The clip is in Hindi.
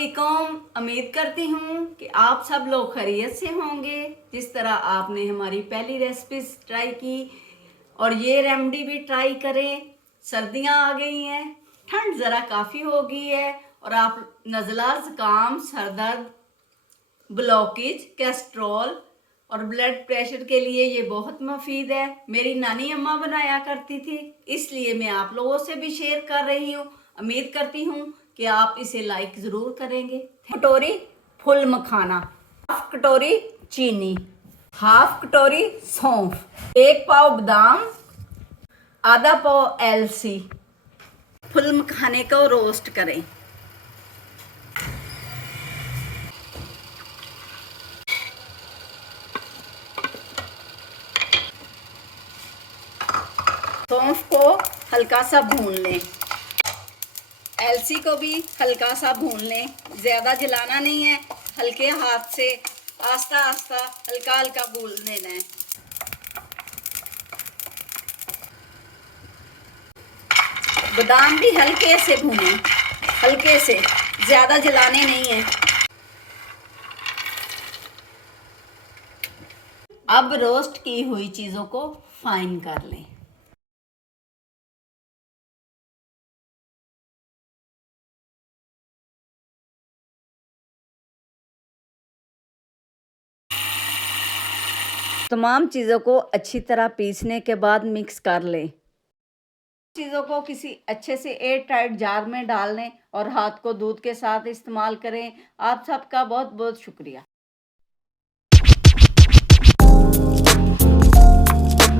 अस्सलामुअलैकुम। उम्मीद करती हूँ कि आप सब लोग खैरियत से होंगे। जिस तरह आपने हमारी पहली रेसिपीज ट्राई की और ये रेमेडी भी ट्राई करें। सर्दियाँ आ गई हैं, ठंड ज़रा काफ़ी हो गई है और आप नज़ला, ज़ुकाम, सर दर्द, ब्लॉकेज, कैस्ट्रोल और ब्लड प्रेशर के लिए ये बहुत मुफीद है। मेरी नानी अम्मा बनाया करती थी, इसलिए मैं आप लोगों से भी शेयर कर रही हूँ। उम्मीद करती हूँ कि आप इसे लाइक ज़रूर करेंगे। कटोरी फुल मखाना, हाफ कटोरी चीनी, हाफ कटोरी सौंफ, 1 पाव बादाम, आधा पाव एलसी। फुल मखाने को रोस्ट करें। सौंफ को हल्का सा भून लें, एलसी को भी हल्का सा भून लें। ज़्यादा जलाना नहीं है, हल्के हाथ से आस्ता आस्ता हल्का हल्का भून लेना है। बादाम भी हल्के से भूनें, हल्के से, ज़्यादा जलाने नहीं है। अब रोस्ट की हुई चीज़ों को फाइन कर लें। तमाम चीज़ों को अच्छी तरह पीसने के बाद मिक्स कर लें। चीज़ों को किसी अच्छे से एयर टाइट जार में डाल लें और हाथ को दूध के साथ इस्तेमाल करें। आप सबका बहुत बहुत शुक्रिया।